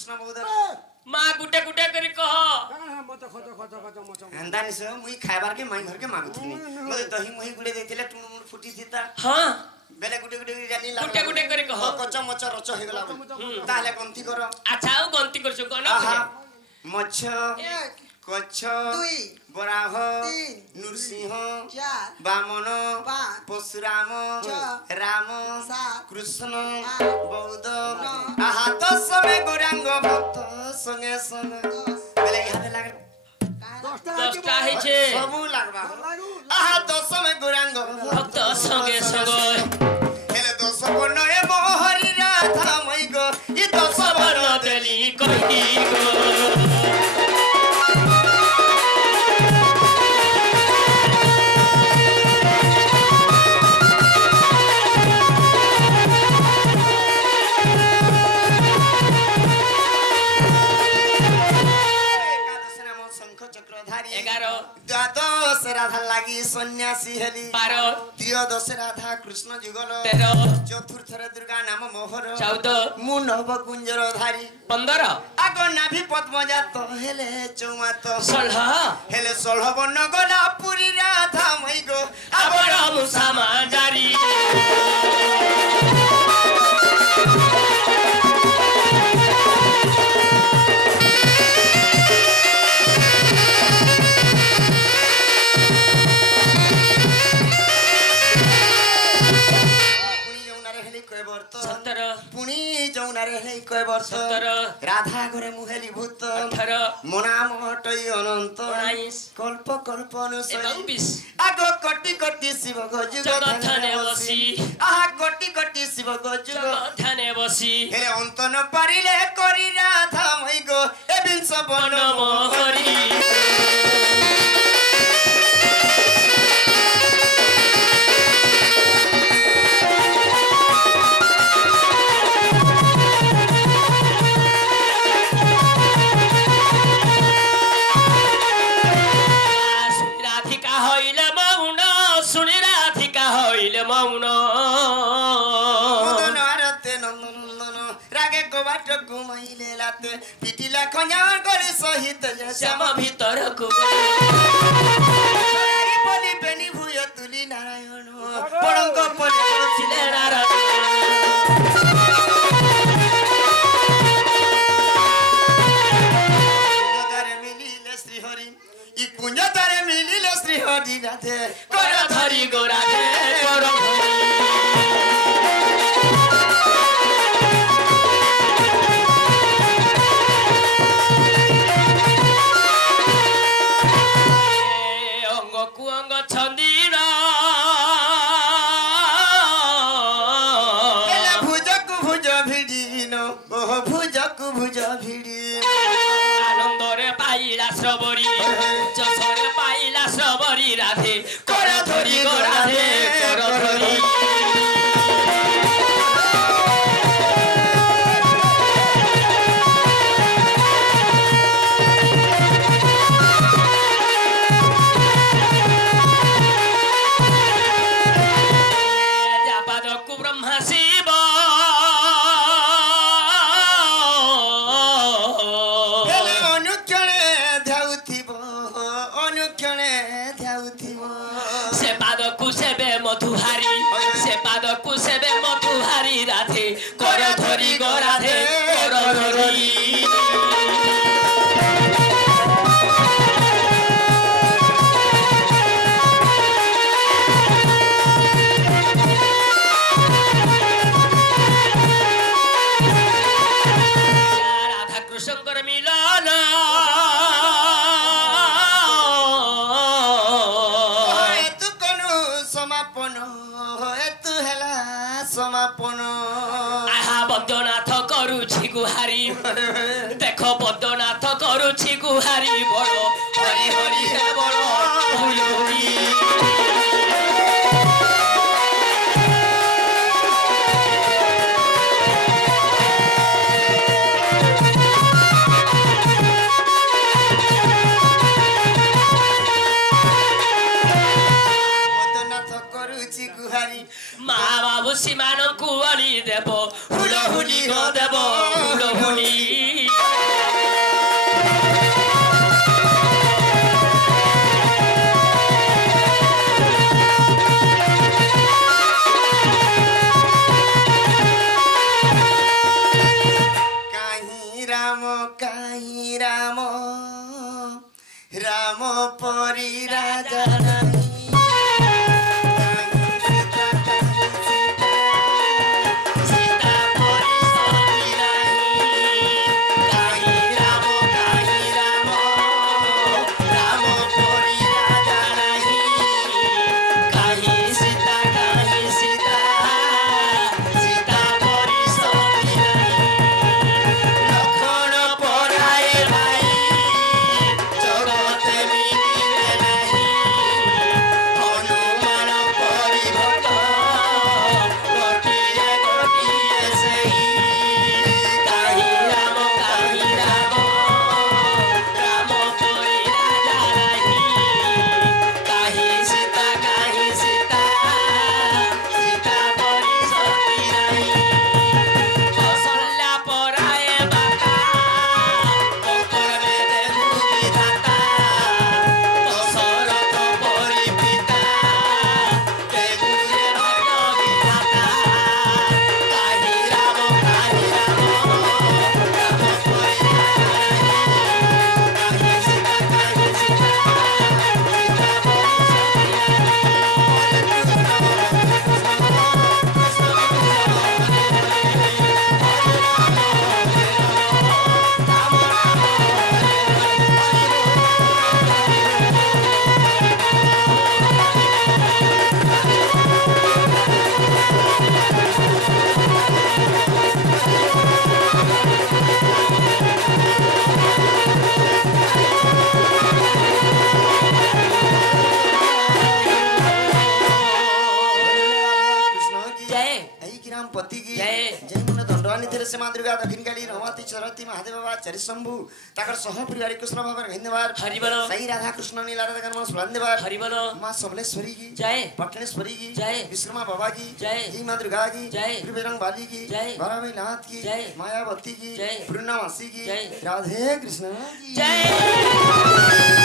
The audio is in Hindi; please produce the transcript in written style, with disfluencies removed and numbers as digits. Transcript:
कृष्ण बौद्ध माँ गुटे गुटे करी कह हेंदा निस मुई खाइबार के माई घर के मागुथनी मते दही मही गुडे देथिले टुन मुन फुटी थिता हां बेले गुटे गुटे जानी ला गुटे गुटे करी कह कच्चा मचा रच हे गला ताले गंती करो अच्छा आ गंती करछु कोन मच्छ कच्छ बराह नृसिंह बामन परशुराम राम कृष्ण बौद्ध आहा दशमे गौरांग भक्त संगे संग बेले हाथे लाग 10टा है छे सबु लागबा आहा दशमे गौरांग भक्त संगे संग हेले दश बर्णए मोहरी राधा मई गो ई दश बर्ण देली कहि गो द्वादश राधा लागी सन्यासी हेली 12 त्रयोदश राधा कृष्ण जुगल 13 चतुर्थ दुर्गा नाम मोहर 14 मु नव कुंजर धारी 15 आगो नाभि पद्मजात हेले 14 16 हेले 16 बन गला पुरी राधा मई गो आबर मुसामा जारी पुणी जौनारे हेली कय वर्ष 17 राधा घरे मुहेली भूत 18 मोनाम हटई अनंत 19 कल्प कल्प अनुसरी 21 आगो कटी कटी शिव गजुग जगथाने बसी आहा कटी कटी शिव गजुग जगथाने बसी हेले अंत न पारिले करी राधा मई गो ए बिंस बन मोहरी मौन मदन आरते नंदन रागे गोबाट घुमाइले लाते पिटिला खन्या गरे सहित श्याम भीतर को बलि बेनी भुय तुली नारायण पडंग पले छिले नारायण तारे मिलिले श्री हरि ई कुंज तारे मिलिले श्री हरि राधे कर धरी गोराधे कर अंग कुअंग छंदीरा एला भुजक भुज भिडिन ओह भुजक भुज भिडिन आनंदरे पाइला श्रवरी जसरे पाइला श्रवरी राधे कर धरी गोराधे कर धरी जापादकु ब्रह्मा शिव हेले अनुक्षणे ध्याउथिब से पादकु सेबे मधुहारी से पादकु सेबे मधुहारी राधे कर धरी गोराधे कर धरी राधा कृष्णकर मिलन एतु कनु समापन एतु हेला समापन आहा बद्रनाथ करुछि गुहारी देख बद्रनाथ करुछि गुहारी बड़ हरि हरि हे बड़ हरि बदनाथ करुछि गुहारी माँ बाबू सीमान कुआली देव हुल हुली गो देव हुल हुली काहि राम राम परी राजा नाही से मां दुर्गा दक्षिण काली रमावती सरस्वती महादेव बाबा चरिशंभु ताकर सह परिवार कृष्ण भगवान धन्यवाद हरि बोल सही राधा कृष्ण नीला राधा गण सुलन देवार हरि बोल मां सबलेश्वरी की जय पटनेश्वरी की जय विश्वमा बाबा की जय जी मां दुर्गा की जय त्रिभुवन बाली की जय भरावी नाथ की जय मायावती की जय पूर्णमासी की जय राधे कृष्ण की जय।